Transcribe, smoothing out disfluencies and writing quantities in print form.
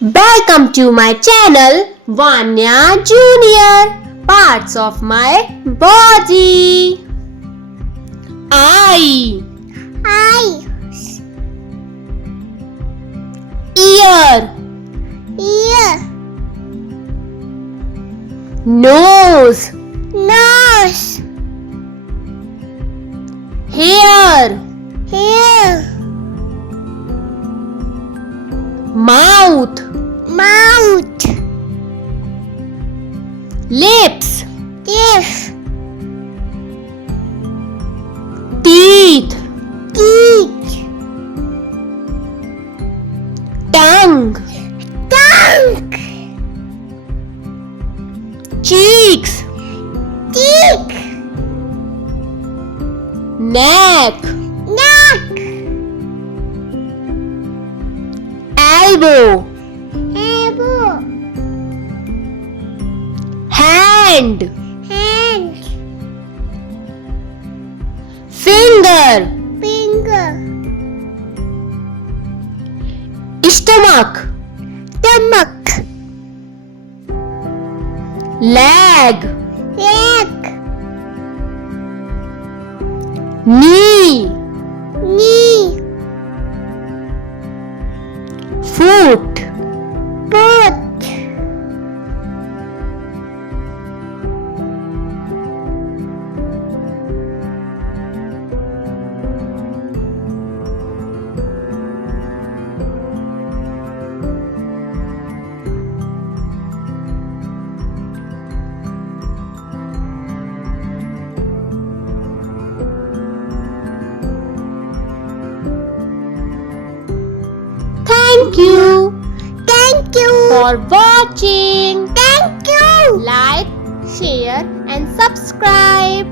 Welcome to my channel Vanya Junior. Parts of my body. Eye, Eyes, ear, ear, nose, nose, hair, hair, mouth, mouth, lips, teeth, teeth, teeth, tongue, tongue, cheeks, cheek, neck, neck, elbow, elbow, hand, hand, finger, finger, stomach, stomach, leg, leg, knee, knee, foot, foot, Thank you thank you, for watching. thank you. Like, share and subscribe.